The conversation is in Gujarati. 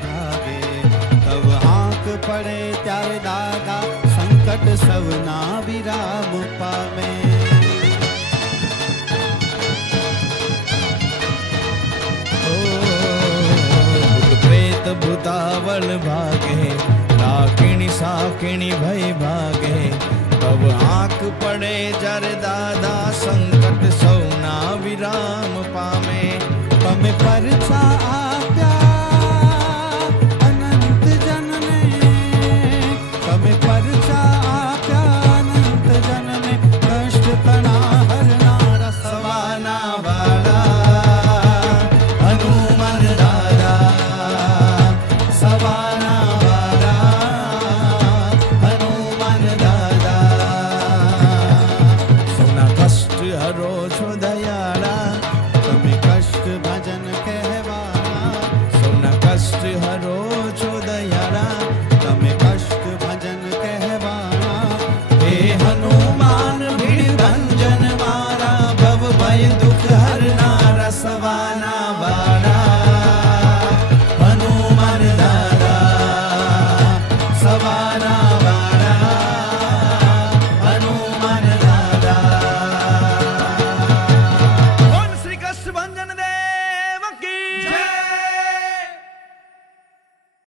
ભાગે તવ હાંક પડે ત્યારે દાદા સંકટ સૌના વિરામ પામે ભૂતાવળ ભાગે લાકીણી સાકીણી ભય ભાગે તબ આંખ પડે જ્યારે દાદા સંકટ સૌના વિરામ પામે તમે પરછા આપ્યા અનંત જનને તમે પરછા આપ્યા અનંત જનને કષ્ટ તણા હરનારા સવાના વાળા હનુમાન દાદા સવાના વાળા હનુમાન દાદા સૌના કષ્ટ હરો છો દયાળા તમે કષ્ટ ભજન કહેવાના સૌના કષ્ટ હરો છો દયાળા તમે કષ્ટ ભજન કહેવાના હે હનુમાન ભીડ ભંજન મારા ભવ ભય દુઃખ હરનારા સવાના વાળા હનુમાન દાદા સવાના વાળા